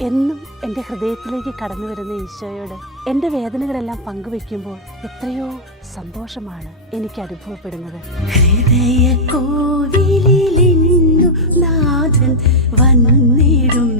എന്നും എൻ്റെ ഹൃദയത്തിലേക്ക് കടന്നു വരുന്ന ഈശോയോട് എൻ്റെ വേദനകളെല്ലാം പങ്കുവെക്കുമ്പോൾ എത്രയോ സന്തോഷമാണ് എനിക്ക് അനുഭവപ്പെടുന്നത്. ഹൃദയ കോവിലിൽ നാഥൻ വന്നിടും